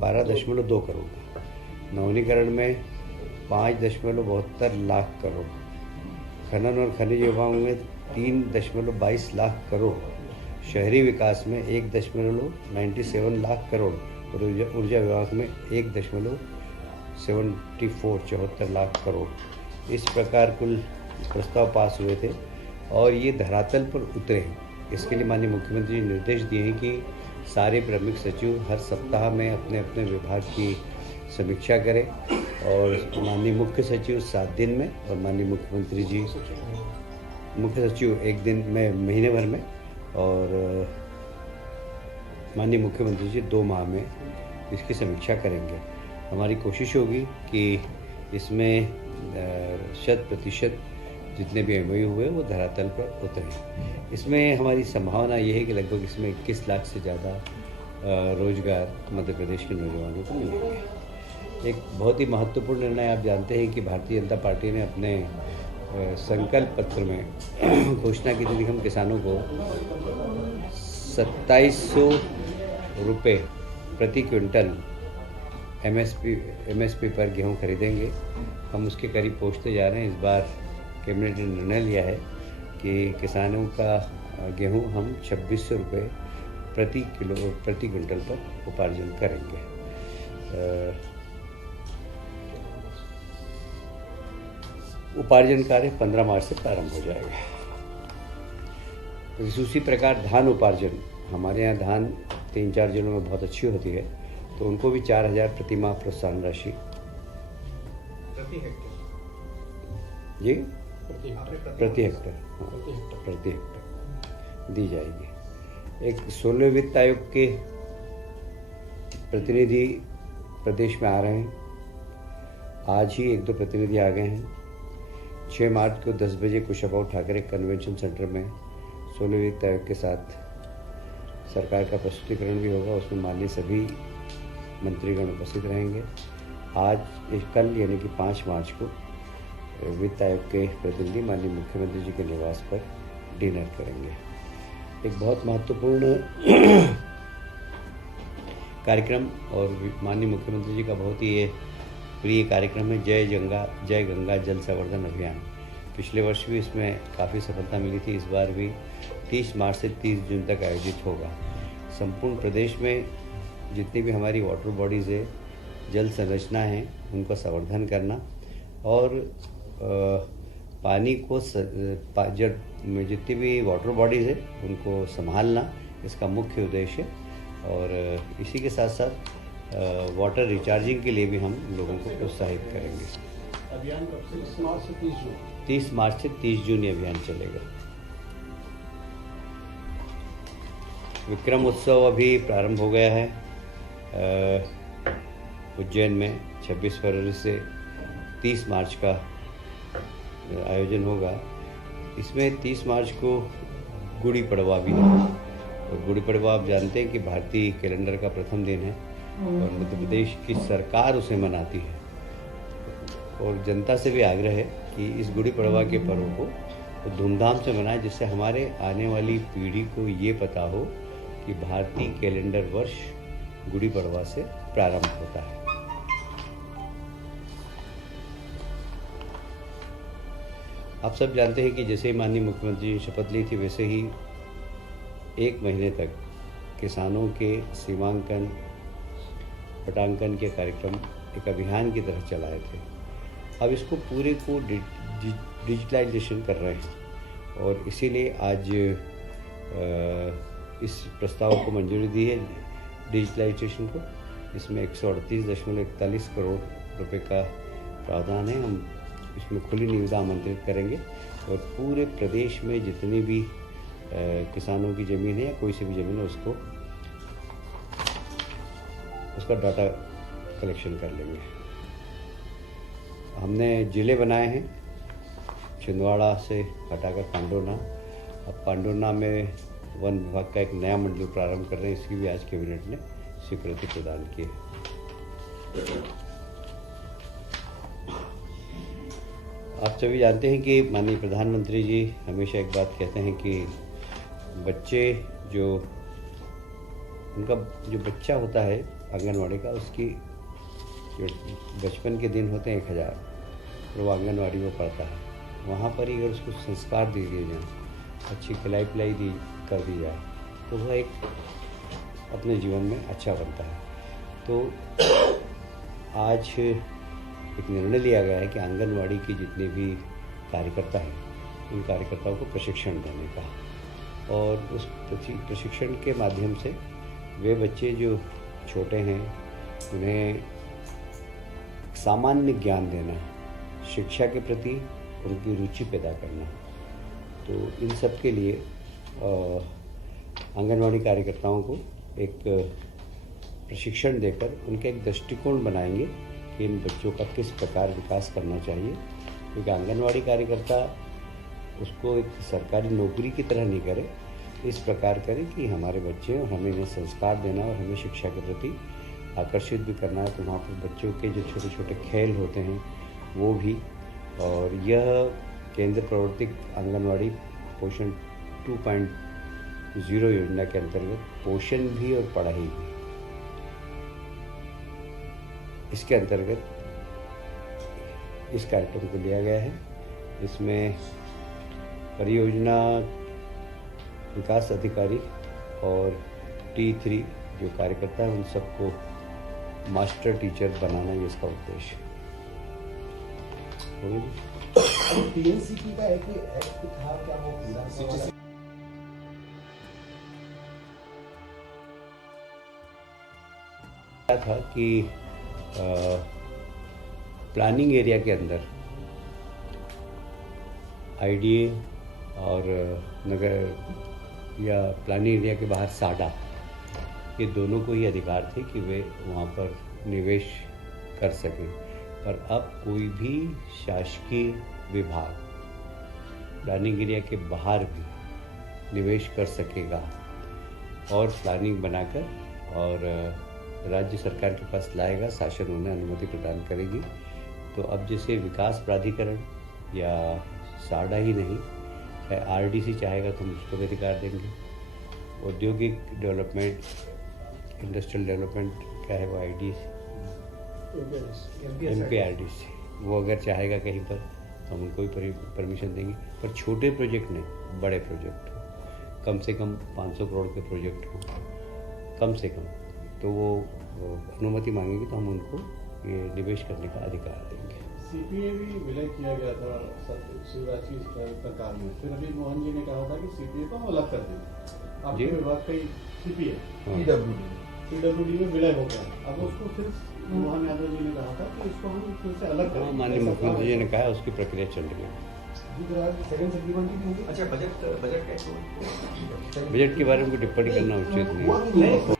12.2 करोड़, नवीनीकरण में 5.72 लाख करोड़, खनन और खनिज विभाग में 3.22 लाख करोड़, शहरी विकास में 1.97 लाख करोड़ और ऊर्जा विभाग में 1.74 लाख करोड़। इस प्रकार कुल प्रस्ताव पास हुए थे और ये धरातल पर उतरे हैं। इसके लिए माननीय मुख्यमंत्री ने निर्देश दिए हैं कि सारे प्रमुख सचिव हर सप्ताह में अपने अपने विभाग की समीक्षा करें और माननीय मुख्य सचिव 7 दिन में और माननीय मुख्यमंत्री जी मुख्य सचिव 1 दिन में महीने भर में और माननीय मुख्यमंत्री जी 2 माह में इसकी समीक्षा करेंगे। हमारी कोशिश होगी कि इसमें 100% जितने भी एमओयू हुए वो धरातल पर उतरे। इसमें हमारी संभावना ये है कि लगभग इसमें 21 लाख से ज़्यादा रोजगार मध्य प्रदेश के नौजवानों को मिलेंगे। एक बहुत ही महत्वपूर्ण निर्णय आप जानते हैं कि भारतीय जनता पार्टी ने अपने संकल्प पत्र में घोषणा की थी कि हम किसानों को 2700 रुपये प्रति क्विंटल एमएसपी पर गेहूं खरीदेंगे। हम उसके करीब पहुंचते जा रहे हैं। इस बार कैबिनेट ने निर्णय लिया है कि किसानों का गेहूं हम 2600 रुपये प्रति क्विंटल पर उपार्जन करेंगे। उपार्जन कार्य 15 मार्च से प्रारंभ हो जाएगा। उसी प्रकार धान उपार्जन, हमारे यहाँ धान 3-4 जिलों में बहुत अच्छी होती है, तो उनको भी 4000 प्रति माह प्रोत्साहन राशि प्रति हेक्टेयर जी प्रति हेक्टेयर दी जाएगी। एक 16वें वित्त आयोग के प्रतिनिधि प्रदेश में आ रहे हैं। आज ही 1-2 प्रतिनिधि आ गए हैं। 6 मार्च को 10 बजे कुशाभाऊ ठाकरे कन्वेंशन सेंटर में 16वें वित्त आयोग के साथ सरकार का प्रस्तुतिकरण भी होगा। उसमें माननीय सभी मंत्रीगण उपस्थित रहेंगे। कल यानी कि 5 मार्च को वित्त आयोग के प्रतिनिधि माननीय मुख्यमंत्री जी के निवास पर डिनर करेंगे। एक बहुत महत्वपूर्ण कार्यक्रम और माननीय मुख्यमंत्री जी का बहुत ही ये प्रिय कार्यक्रम है जय गंगा जल संवर्धन अभियान। पिछले वर्ष भी इसमें काफ़ी सफलता मिली थी। इस बार भी 30 मार्च से 30 जून तक आयोजित होगा। संपूर्ण प्रदेश में जितनी भी हमारी वाटर बॉडीज़ है, जल संरचना है, उनका संवर्धन करना और पानी को जितनी भी वाटर बॉडीज़ है उनको संभालना इसका मुख्य उद्देश्य है। और इसी के साथ साथ वाटर रिचार्जिंग के लिए भी हम लोगों को प्रोत्साहित करेंगे। अभियान कब से? 30 मार्च से 30 जून। 30 मार्च से 30 जून ये अभियान चलेगा। विक्रम उत्सव अभी प्रारंभ हो गया है उज्जैन में। 26 फरवरी से 30 मार्च का आयोजन होगा। इसमें 30 मार्च को गुड़ी पड़वा भी है। और गुड़ी पड़वा आप जानते हैं कि भारतीय कैलेंडर का प्रथम दिन है और मध्य प्रदेश की सरकार उसे मनाती है। और जनता से भी आग्रह है कि इस गुड़ी पड़वा के पर्व को धूमधाम से मनाएं, जिससे हमारे आने वाली पीढ़ी को ये पता हो कि भारतीय कैलेंडर वर्ष गुड़ी पड़वा से प्रारंभ होता है। आप सब जानते हैं कि जैसे ही माननीय मुख्यमंत्री ने शपथ ली थी, वैसे ही 1 महीने तक किसानों के सीमांकन पटांकन के कार्यक्रम एक अभियान की तरह चलाए थे। अब इसको पूरे को डिजिटलाइजेशन कर रहे हैं और इसीलिए आज इस प्रस्ताव को मंजूरी दी है डिजिटलाइजेशन को। इसमें 138.41 करोड़ रुपए का प्रावधान है। हम इसमें खुली निविदा आमंत्रित करेंगे और पूरे प्रदेश में जितनी भी किसानों की ज़मीन है या कोई सी भी ज़मीन है उसका डाटा कलेक्शन कर लेंगे। हमने ज़िले बनाए हैं, छिंदवाड़ा से हटाकर पांडुर्ना। अब पांडुर्ना में वन विभाग का एक नया मंडल प्रारंभ कर रहे हैं। इसकी भी आज कैबिनेट ने स्वीकृति प्रदान की है। आप सभी जानते हैं कि माननीय प्रधानमंत्री जी हमेशा एक बात कहते हैं कि बच्चे उनका जो बच्चा होता है आंगनवाड़ी का, उसकी जो बचपन के दिन होते हैं 1000, और वो आंगनवाड़ी में पढ़ता है। वहाँ पर ही अगर उसको संस्कार दे दिए जाएँ, अच्छी खिलाई पिलाई कर दी जाए, तो वह एक अपने जीवन में अच्छा बनता है। तो आज एक निर्णय लिया गया है कि आंगनवाड़ी की जितने भी कार्यकर्ता हैं, उन कार्यकर्ताओं को प्रशिक्षण देने का, और उस प्रशिक्षण के माध्यम से वे बच्चे जो छोटे हैं उन्हें सामान्य ज्ञान देना, शिक्षा के प्रति उनकी रुचि पैदा करना। तो इन सब के लिए आंगनवाड़ी कार्यकर्ताओं को एक प्रशिक्षण देकर उनका एक दृष्टिकोण बनाएंगे कि इन बच्चों का किस प्रकार विकास करना चाहिए, क्योंकि आंगनवाड़ी कार्यकर्ता उसको एक सरकारी नौकरी की तरह नहीं करे, इस प्रकार करे कि हमारे बच्चे और हमें इन्हें संस्कार देना और हमें शिक्षा के प्रति आकर्षित भी करना है। तो वहाँ पर बच्चों के जो छोटे छोटे खेल होते हैं वो भी, और यह केंद्र प्रवर्तित आंगनवाड़ी पोषण 2.0 योजना के अंतर्गत पोषण भी और पढ़ाई भी, इसके अंतर्गत इस कार्यक्रम को लिया गया है। इसमें परियोजना विकास अधिकारी और T3 जो कार्यकर्ता है उन सबको मास्टर टीचर बनाना, ये इसका उद्देश्य है। TNCP का एक एक्ट था क्या, वो पूरा क्या था कि प्लानिंग एरिया के अंदर IDA और नगर या प्लानिंग एरिया के बाहर साडा, ये दोनों को ही अधिकार थे कि वे वहाँ पर निवेश कर सकें। पर अब कोई भी शासकीय विभाग प्लानिंग एरिया के बाहर भी निवेश कर सकेगा और प्लानिंग बनाकर और राज्य सरकार के पास लाएगा, शासन उन्हें अनुमति प्रदान करेगी। तो अब जैसे विकास प्राधिकरण या साडा ही नहीं, चाहे RDC चाहेगा तो हम उसको भी अधिकार देंगे। औद्योगिक डेवलपमेंट, इंडस्ट्रियल डेवलपमेंट क्या है वो MPRDC, वो अगर चाहेगा कहीं पर तो हम उनको भी परमिशन देंगे। पर छोटे प्रोजेक्ट नहीं, बड़े प्रोजेक्ट हो, कम से कम 500 करोड़ के प्रोजेक्ट हो, कम से कम, तो वो अनुमति मांगेंगे तो हम उनको ये निवेश करने का अधिकार देंगे। CPA भी विलय किया गया था शिवराज की सरकार में, फिर अभी मोहन जी ने कहा था कि CPA को हम अलग कर देंगे। आपके विभाग का ही PWD में विलय हो गया, अब उसको फिर मोहन यादव जी ने कहा था कि इसको हम फिर से अलग करें। माननीय मुख्यमंत्री जी ने कहा, उसकी प्रक्रिया चल रही है। अच्छा, बजट बजट के बारे में कोई टिप्पणी करना उचित नहीं।